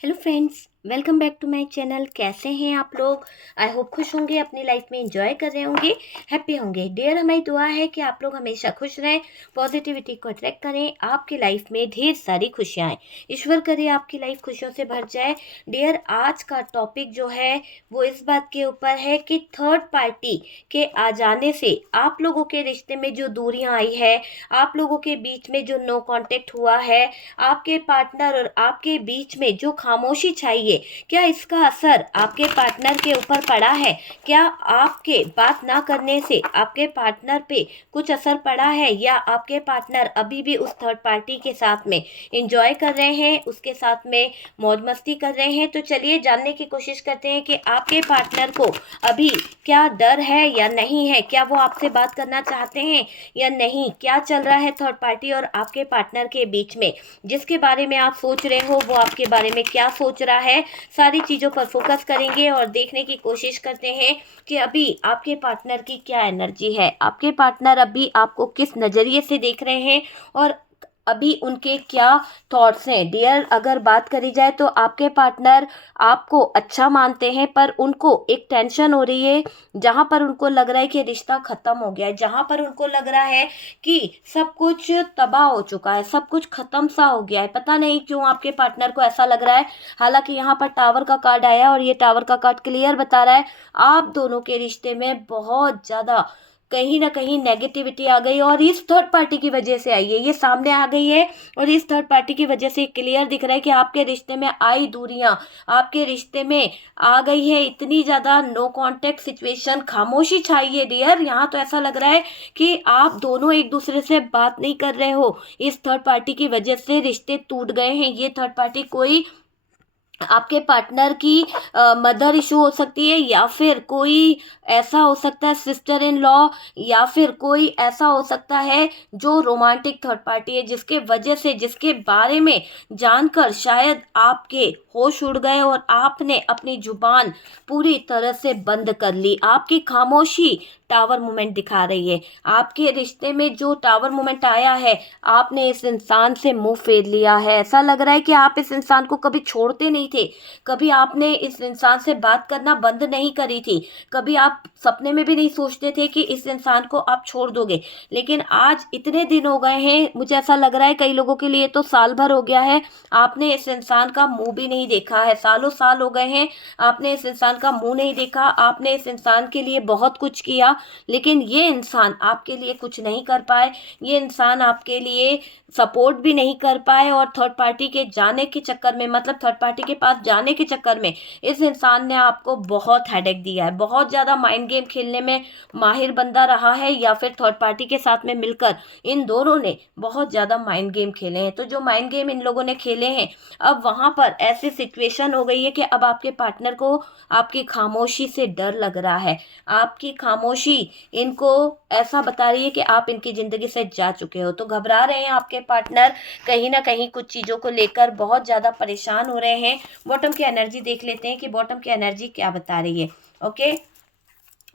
Hello friends, welcome back to my channel. कैसे हैं आप लोग? आई होप खुश होंगे, अपनी लाइफ में एंजॉय कर रहे होंगे, हैप्पी होंगे। डियर, हमारी दुआ है कि आप लोग हमेशा खुश रहें, पॉजिटिविटी को अट्रैक्ट करें, आपकी लाइफ में ढेर सारी खुशियाँ आएँ। ईश्वर करे आपकी लाइफ खुशियों से भर जाए। डियर, आज का टॉपिक जो है वो इस बात के ऊपर है कि थर्ड पार्टी के आ जाने से आप लोगों के रिश्ते में जो दूरियाँ आई है, आप लोगों के बीच में जो नो कॉन्टेक्ट हुआ है, आपके पार्टनर और आपके बीच में जो खामोशी छाई है, क्या इसका असर आपके पार्टनर के ऊपर पड़ा है? क्या आपके बात ना करने से आपके पार्टनर पे कुछ असर पड़ा है, या आपके पार्टनर अभी भी उस थर्ड पार्टी के साथ में एंजॉय कर रहे हैं, उसके साथ में मौज मस्ती कर रहे हैं? तो चलिए जानने की कोशिश करते हैं कि आपके पार्टनर को अभी क्या डर है या नहीं है, क्या वो आपसे बात करना चाहते हैं या नहीं, क्या चल रहा है थर्ड पार्टी और आपके पार्टनर के बीच में। जिसके बारे में आप सोच रहे हो वो आपके बारे में क्या सोच रहा है, सारी चीज़ों पर फोकस करेंगे और देखने की कोशिश करते हैं कि अभी आपके पार्टनर की क्या एनर्जी है, आपके पार्टनर अभी आपको किस नज़रिए से देख रहे हैं और अभी उनके क्या थॉट्स हैं। डियर, अगर बात करी जाए तो आपके पार्टनर आपको अच्छा मानते हैं, पर उनको एक टेंशन हो रही है, जहाँ पर उनको लग रहा है कि रिश्ता ख़त्म हो गया है, जहाँ पर उनको लग रहा है कि सब कुछ तबाह हो चुका है, सब कुछ ख़त्म सा हो गया है। पता नहीं क्यों आपके पार्टनर को ऐसा लग रहा है। हालांकि यहाँ पर टावर का कार्ड आया और ये टावर का कार्ड क्लियर बता रहा है आप दोनों के रिश्ते में बहुत ज़्यादा कहीं ना कहीं नेगेटिविटी आ गई, और इस थर्ड पार्टी की वजह से आई है, ये सामने आ गई है। और इस थर्ड पार्टी की वजह से क्लियर दिख रहा है कि आपके रिश्ते में आई दूरियां आपके रिश्ते में आ गई है, इतनी ज़्यादा नो कांटेक्ट सिचुएशन, खामोशी छाई है। डियर, यहाँ तो ऐसा लग रहा है कि आप दोनों एक दूसरे से बात नहीं कर रहे हो, इस थर्ड पार्टी की वजह से रिश्ते टूट गए हैं। ये थर्ड पार्टी कोई आपके पार्टनर की मदर इशू हो सकती है, या फिर कोई ऐसा हो सकता है सिस्टर इन लॉ, या फिर कोई ऐसा हो सकता है जो रोमांटिक थर्ड पार्टी है, जिसके वजह से, जिसके बारे में जानकर शायद आपके होश उड़ गए और आपने अपनी जुबान पूरी तरह से बंद कर ली। आपकी खामोशी टावर मोमेंट दिखा रही है। आपके रिश्ते में जो टावर मोमेंट आया है, आपने इस इंसान से मुंह फेर लिया है। ऐसा लग रहा है कि आप इस इंसान को कभी छोड़ते नहीं थे, कभी आपने इस इंसान से बात करना बंद नहीं करी थी, कभी आप सपने में भी नहीं सोचते थे कि इस इंसान को आप छोड़ दोगे। लेकिन आज इतने दिन हो गए हैं, मुझे ऐसा लग रहा है कई लोगों के लिए तो साल भर हो गया है, आपने इस इंसान का मुंह भी नहीं देखा है। सालों साल हो गए हैं, आपने इस इंसान का मुंह नहीं देखा। आपने इस इंसान के लिए बहुत कुछ किया, लेकिन ये इंसान आपके लिए कुछ नहीं कर पाए, ये इंसान आपके लिए सपोर्ट भी नहीं कर पाए। और थर्ड पार्टी के जाने के चक्कर में, मतलब थर्ड पार्टी के पास जाने के चक्कर में, इस इंसान ने आपको बहुत हेडेक दिया है, बहुत ज़्यादा माइंड गेम खेलने में माहिर बंदा रहा है, या फिर थर्ड पार्टी के साथ में मिलकर इन दोनों ने बहुत ज़्यादा माइंड गेम खेले हैं। तो जो माइंड गेम इन लोगों ने खेले हैं, अब वहाँ पर ऐसी सिचुएशन हो गई है कि अब आपके पार्टनर को आपकी खामोशी से डर लग रहा है। आपकी खामोशी इनको ऐसा बता रही है कि आप इनकी ज़िंदगी से जा चुके हो। तो घबरा रहे हैं आपके पार्टनर, कहीं ना कहीं कुछ चीज़ों को लेकर बहुत ज़्यादा परेशान हो रहे हैं। बॉटम की एनर्जी देख लेते हैं कि बॉटम की एनर्जी क्या बता रही है। ओके,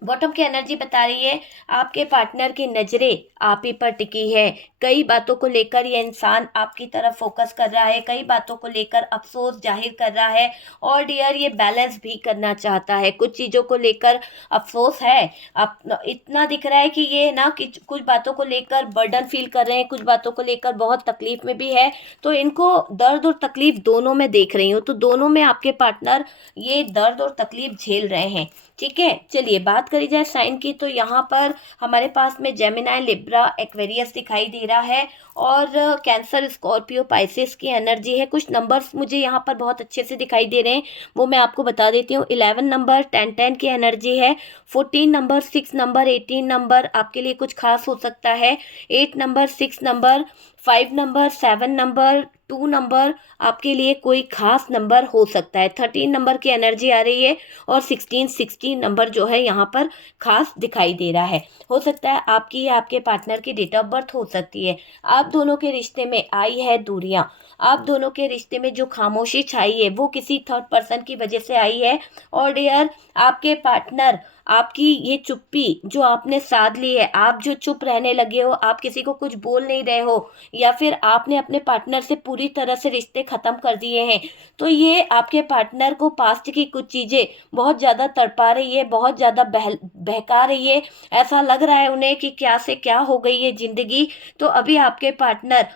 बॉटम की एनर्जी बता रही है आपके पार्टनर की नज़रें आप ही पर टिकी है। कई बातों को लेकर ये इंसान आपकी तरफ फोकस कर रहा है, कई बातों को लेकर अफसोस जाहिर कर रहा है, और डियर ये बैलेंस भी करना चाहता है। कुछ चीज़ों को लेकर अफसोस है, आप इतना दिख रहा है कि ये ना कि कुछ बातों को लेकर बर्डन फील कर रहे हैं, कुछ बातों को लेकर बहुत तकलीफ में भी है। तो इनको दर्द और तकलीफ दोनों में देख रही हूँ, तो दोनों में आपके पार्टनर ये दर्द और तकलीफ झेल रहे हैं। ठीक है, चलिए बात करी जाए साइन की, तो यहाँ पर हमारे पास में जेमिनाई, लिब्रा, एक्वेरियस दिखाई दे रहा है, और कैंसर, स्कॉर्पियो, पाइसेस की एनर्जी है। कुछ नंबर्स मुझे यहाँ पर बहुत अच्छे से दिखाई दे रहे हैं, वो मैं आपको बता देती हूँ। 11 नंबर, 10 की एनर्जी है। 14 नंबर, 6 नंबर, 18 नंबर आपके लिए कुछ खास हो सकता है। 8 number, 6 number, 5 number, 7 number, 2 number आपके लिए कोई खास नंबर हो सकता है। 13 नंबर की एनर्जी आ रही है, और 16 नंबर जो है यहाँ पर खास दिखाई दे रहा है। हो सकता है आपकी या आपके पार्टनर की डेट ऑफ बर्थ हो सकती है। आप दोनों के रिश्ते में आई है दूरियां, आप दोनों के रिश्ते में जो खामोशी छाई है वो किसी थर्ड पर्सन की वजह से आई है। और डियर, आपके पार्टनर आपकी ये चुप्पी जो आपने साध ली है, आप जो चुप रहने लगे हो, आप किसी को कुछ बोल नहीं रहे हो, या फिर आपने अपने पार्टनर से पूरी तरह से रिश्ते ख़त्म कर दिए हैं, तो ये आपके पार्टनर को पास्ट की कुछ चीज़ें बहुत ज़्यादा तड़पा रही है, बहुत ज़्यादा बहका रही है। ऐसा लग रहा है उन्हें कि क्या से क्या हो गई है ज़िंदगी। तो अभी आपके पार्टनर,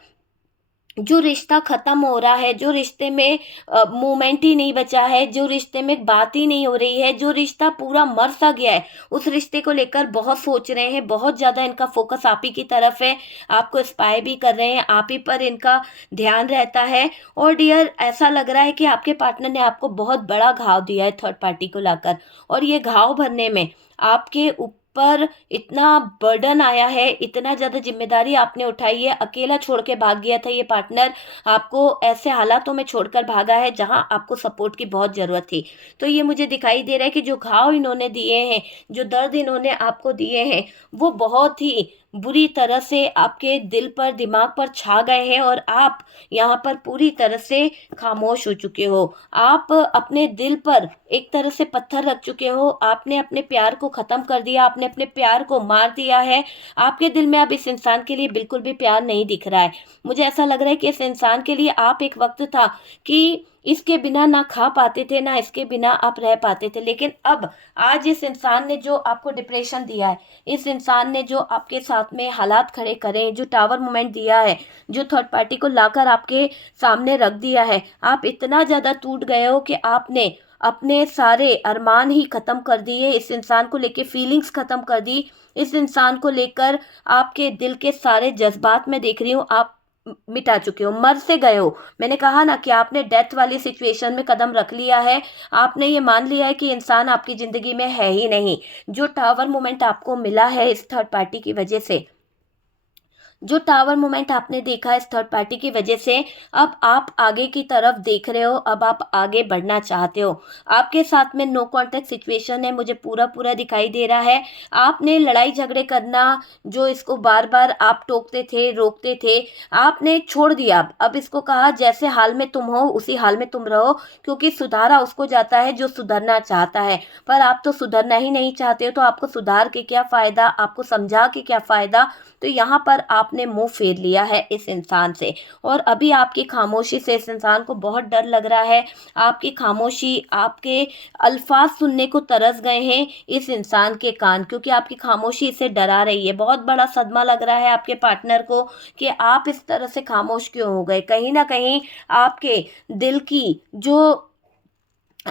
जो रिश्ता ख़त्म हो रहा है, जो रिश्ते में मोमेंट ही नहीं बचा है, जो रिश्ते में बात ही नहीं हो रही है, जो रिश्ता पूरा मर सा गया है, उस रिश्ते को लेकर बहुत सोच रहे हैं, बहुत ज़्यादा इनका फोकस आप ही की तरफ है, आपको स्पाई भी कर रहे हैं, आप ही पर इनका ध्यान रहता है। और डियर, ऐसा लग रहा है कि आपके पार्टनर ने आपको बहुत बड़ा घाव दिया है थर्ड पार्टी को लाकर, और ये घाव भरने में आपके ऊपर इतना बर्डन आया है, इतना ज़्यादा जिम्मेदारी आपने उठाई है। अकेला छोड़ के भाग गया था ये पार्टनर, आपको ऐसे हालातों में छोड़कर भागा है जहां आपको सपोर्ट की बहुत ज़रूरत थी। तो ये मुझे दिखाई दे रहा है कि जो घाव इन्होंने दिए हैं, जो दर्द इन्होंने आपको दिए हैं, वो बहुत ही बुरी तरह से आपके दिल पर, दिमाग पर छा गए हैं, और आप यहाँ पर पूरी तरह से खामोश हो चुके हो। आप अपने दिल पर एक तरह से पत्थर रख चुके हो, आपने अपने प्यार को ख़त्म कर दिया, आपने अपने प्यार को मार दिया है। आपके दिल में अब इस इंसान के लिए बिल्कुल भी प्यार नहीं दिख रहा है। मुझे ऐसा लग रहा है कि इस इंसान के लिए आप एक वक्त था कि इसके बिना ना खा पाते थे, ना इसके बिना आप रह पाते थे, लेकिन अब आज इस इंसान ने जो आपको डिप्रेशन दिया है, इस इंसान ने जो आपके साथ में हालात खड़े करे, जो टावर मोमेंट दिया है, जो थर्ड पार्टी को लाकर आपके सामने रख दिया है, आप इतना ज़्यादा टूट गए हो कि आपने अपने सारे अरमान ही ख़त्म कर दिए, इस इंसान को लेके फीलिंग्स ख़त्म कर दी, इस इंसान को लेकर आपके दिल के सारे जज्बात मैं देख रही हूँ आप मिटा चुके हो, मर से गए हो। मैंने कहा ना कि आपने डेथ वाली सिचुएशन में कदम रख लिया है, आपने ये मान लिया है कि इंसान आपकी ज़िंदगी में है ही नहीं। जो टावर मोमेंट आपको मिला है इस थर्ड पार्टी की वजह से, जो टावर मोमेंट आपने देखा इस थर्ड पार्टी की वजह से, अब आप आगे की तरफ देख रहे हो, अब आप आगे बढ़ना चाहते हो। आपके साथ में नो कॉन्टेक्ट सिचुएशन है, मुझे पूरा पूरा दिखाई दे रहा है। आपने लड़ाई झगड़े करना, जो इसको बार बार आप टोकते थे, रोकते थे, आपने छोड़ दिया। अब इसको कहा जैसे हाल में तुम हो उसी हाल में तुम रहो, क्योंकि सुधारा उसको जाता है जो सुधरना चाहता है। पर आप तो सुधरना ही नहीं चाहते हो, तो आपको सुधार के क्या फ़ायदा, आपको समझा के क्या फ़ायदा। तो यहाँ पर आपने मुंह फेर लिया है इस इंसान से, और अभी आपकी खामोशी से इस इंसान को बहुत डर लग रहा है। आपकी खामोशी, आपके अल्फाज सुनने को तरस गए हैं इस इंसान के कान, क्योंकि आपकी खामोशी इसे डरा रही है। बहुत बड़ा सदमा लग रहा है आपके पार्टनर को कि आप इस तरह से खामोश क्यों हो गए। कहीं ना कहीं आपके दिल की जो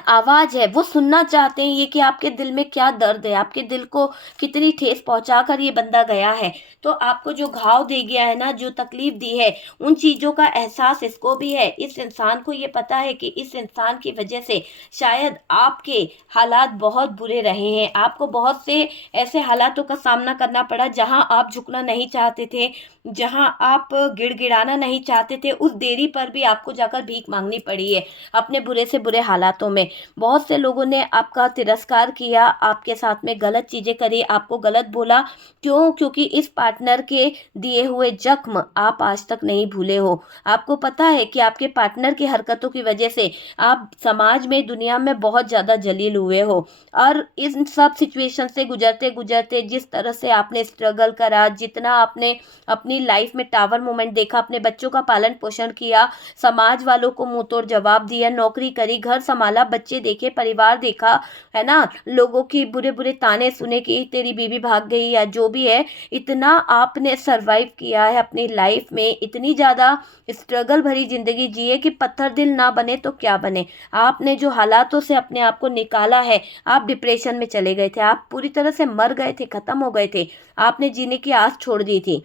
आवाज़ है वो सुनना चाहते हैं, ये कि आपके दिल में क्या दर्द है, आपके दिल को कितनी ठेस पहुंचाकर ये बंदा गया है। तो आपको जो घाव दे गया है ना, जो तकलीफ दी है, उन चीज़ों का एहसास इसको भी है। इस इंसान को ये पता है कि इस इंसान की वजह से शायद आपके हालात बहुत बुरे रहे हैं, आपको बहुत से ऐसे हालातों का सामना करना पड़ा जहां आप झुकना नहीं चाहते थे, जहां आप गिड़गिड़ाना नहीं चाहते थे। उस देरी पर भी आपको जाकर भीख मांगनी पड़ी है अपने बुरे से बुरे हालातों में। बहुत से लोगों ने आपका तिरस्कार किया, आपके साथ में गलत चीज़ें करी, आपको गलत बोला। क्यों? क्योंकि इस पार्टनर के दिए हुए जख्म आप आज तक नहीं भूले हो। आपको पता है कि आपके पार्टनर की हरकतों की वजह से आप समाज में, दुनिया में बहुत ज़्यादा जलील हुए हो। और इन सब सिचुएशन से गुजरते गुजरते जिस तरह से आपने स्ट्रगल करा, जितना आपने अपनी लाइफ में टावर मोमेंट देखा, अपने बच्चों का पालन पोषण किया, समाज वालों को मुंह तोड़ जवाब दिया, नौकरी करी, घर संभाला, बच्चे देखे, परिवार देखा, है ना, लोगों की बुरे बुरे ताने सुने कि तेरी बीवी भाग गई या जो भी है। इतना आपने सरवाइव किया है अपनी लाइफ में, इतनी ज़्यादा स्ट्रगल भरी ज़िंदगी जिए कि पत्थर दिल ना बने तो क्या बने। आपने जो हालातों से अपने आप को निकाला है, आप डिप्रेशन में चले गए थे, आप पूरी तरह से मर गए थे, ख़त्म हो गए थे, आपने जीने की आस छोड़ दी थी।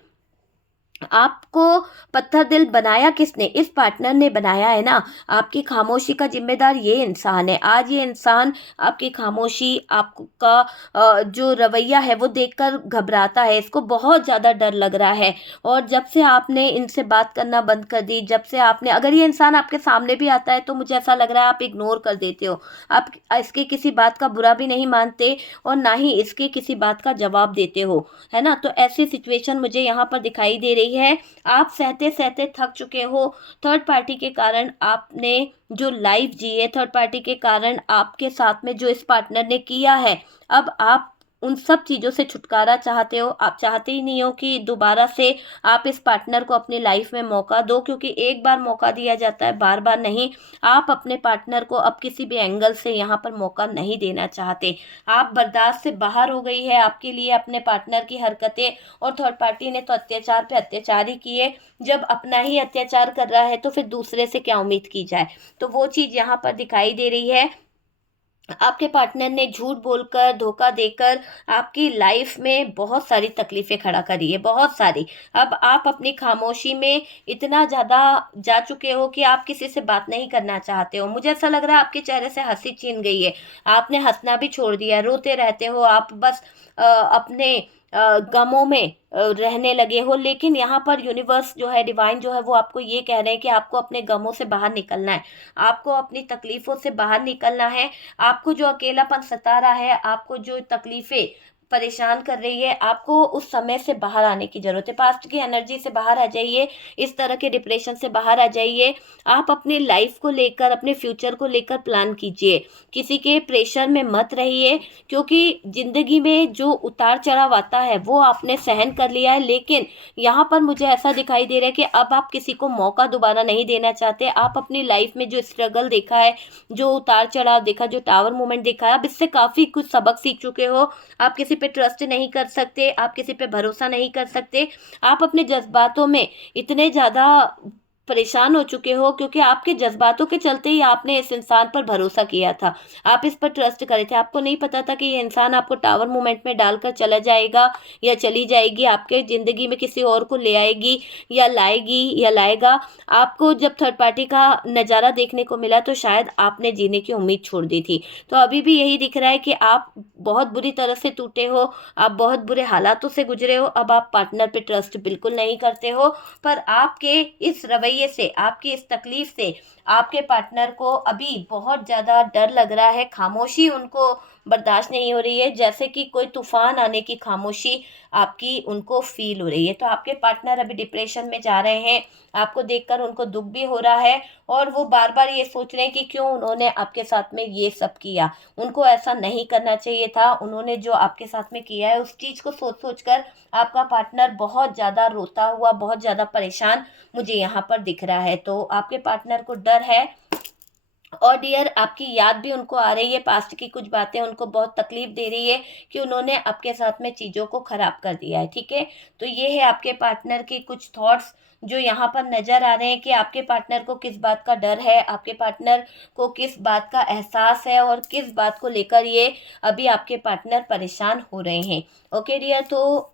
आपको पत्थर दिल बनाया किसने? इस पार्टनर ने बनाया है ना। आपकी खामोशी का जिम्मेदार ये इंसान है। आज ये इंसान आपकी खामोशी, आपका जो रवैया है वो देखकर घबराता है, इसको बहुत ज़्यादा डर लग रहा है। और जब से आपने इनसे बात करना बंद कर दी, जब से आपने, अगर ये इंसान आपके सामने भी आता है तो मुझे ऐसा लग रहा है आप इग्नोर कर देते हो, आप इसके किसी बात का बुरा भी नहीं मानते और ना ही इसके किसी बात का जवाब देते हो, है ना। तो ऐसी सिचुएशन मुझे यहाँ पर दिखाई दे रही है। आप सहते सहते थक चुके हो। थर्ड पार्टी के कारण आपने जो लाइफ जी है, थर्ड पार्टी के कारण आपके साथ में जो इस पार्टनर ने किया है, अब आप उन सब चीज़ों से छुटकारा चाहते हो। आप चाहते ही नहीं हो कि दोबारा से आप इस पार्टनर को अपनी लाइफ में मौका दो, क्योंकि एक बार मौका दिया जाता है, बार बार नहीं। आप अपने पार्टनर को अब किसी भी एंगल से यहाँ पर मौका नहीं देना चाहते। आप बर्दाश्त से बाहर हो गई है आपके लिए अपने पार्टनर की हरकतें, और थर्ड पार्टी ने तो अत्याचार पे अत्याचार ही किए। जब अपना ही अत्याचार कर रहा है तो फिर दूसरे से क्या उम्मीद की जाए। तो वो चीज़ यहाँ पर दिखाई दे रही है। आपके पार्टनर ने झूठ बोलकर, धोखा देकर आपकी लाइफ में बहुत सारी तकलीफ़ें खड़ा करी है, बहुत सारी। अब आप अपनी खामोशी में इतना ज़्यादा जा चुके हो कि आप किसी से बात नहीं करना चाहते हो। मुझे ऐसा लग रहा है आपके चेहरे से हँसी छीन गई है। आपने हँसना भी छोड़ दिया, रोते रहते हो आप, बस अपने गमों में रहने लगे हो। लेकिन यहाँ पर यूनिवर्स जो है, डिवाइन जो है, वो आपको ये कह रहे हैं कि आपको अपने गमों से बाहर निकलना है, आपको अपनी तकलीफ़ों से बाहर निकलना है। आपको जो अकेलापन सता रहा है, आपको जो तकलीफ़ें परेशान कर रही है, आपको उस समय से बाहर आने की ज़रूरत है। पास्ट की एनर्जी से बाहर आ जाइए, इस तरह के डिप्रेशन से बाहर आ जाइए। आप अपनी लाइफ को लेकर, अपने फ्यूचर को लेकर प्लान कीजिए। किसी के प्रेशर में मत रहिए, क्योंकि ज़िंदगी में जो उतार चढ़ाव आता है वो आपने सहन कर लिया है। लेकिन यहाँ पर मुझे ऐसा दिखाई दे रहा है कि अब आप किसी को मौका दोबारा नहीं देना चाहते। आप अपनी लाइफ में जो स्ट्रगल देखा है, जो उतार चढ़ाव देखा, जो टावर मोमेंट देखा है, आप इससे काफ़ी कुछ सबक सीख चुके हो। आप किसी पे ट्रस्ट नहीं कर सकते, आप किसी पे भरोसा नहीं कर सकते। आप अपने जज़्बातों में इतने ज़्यादा परेशान हो चुके हो, क्योंकि आपके जज़्बातों के चलते ही आपने इस इंसान पर भरोसा किया था। आप इस पर ट्रस्ट करे थे। आपको नहीं पता था कि ये इंसान आपको टावर मोमेंट में डालकर चला जाएगा या चली जाएगी, आपके ज़िंदगी में किसी और को ले आएगी या लाएगी या लाएगा। आपको जब थर्ड पार्टी का नज़ारा देखने को मिला तो शायद आपने जीने की उम्मीद छोड़ दी थी। तो अभी भी यही दिख रहा है कि आप बहुत बुरी तरह से टूटे हो, आप बहुत बुरे हालातों से गुजरे हो। अब आप पार्टनर पे ट्रस्ट बिल्कुल नहीं करते हो। पर आपके इस रवैये से, आपकी इस तकलीफ से आपके पार्टनर को अभी बहुत ज़्यादा डर लग रहा है। खामोशी उनको बर्दाश्त नहीं हो रही है, जैसे कि कोई तूफान आने की खामोशी आपकी उनको फील हो रही है। तो आपके पार्टनर अभी डिप्रेशन में जा रहे हैं। आपको देखकर उनको दुख भी हो रहा है, और वो बार बार ये सोच रहे हैं कि क्यों उन्होंने आपके साथ में ये सब किया। उनको ऐसा नहीं करना चाहिए था। उन्होंने जो आपके साथ में किया है, उस चीज़ को सोच सोच कर आपका पार्टनर बहुत ज़्यादा रोता हुआ, बहुत ज़्यादा परेशान मुझे यहाँ पर दिख रहा है। तो आपके पार्टनर को डर है, और डियर आपकी याद भी उनको आ रही है। पास्ट की कुछ बातें उनको बहुत तकलीफ दे रही है कि उन्होंने आपके साथ में चीज़ों को ख़राब कर दिया है। ठीक है, तो ये है आपके पार्टनर के कुछ थॉट्स जो यहाँ पर नज़र आ रहे हैं कि आपके पार्टनर को किस बात का डर है, आपके पार्टनर को किस बात का एहसास है, और किस बात को लेकर ये अभी आपके पार्टनर परेशान हो रहे हैं। ओके डियर, तो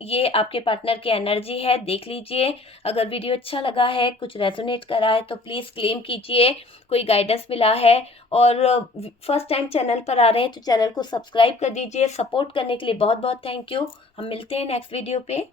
ये आपके पार्टनर की एनर्जी है, देख लीजिए। अगर वीडियो अच्छा लगा है, कुछ रेजोनेट करा है, तो प्लीज़ क्लेम कीजिए, कोई गाइडेंस मिला है। और फर्स्ट टाइम चैनल पर आ रहे हैं तो चैनल को सब्सक्राइब कर दीजिए। सपोर्ट करने के लिए बहुत बहुत थैंक यू। हम मिलते हैं नेक्स्ट वीडियो पे।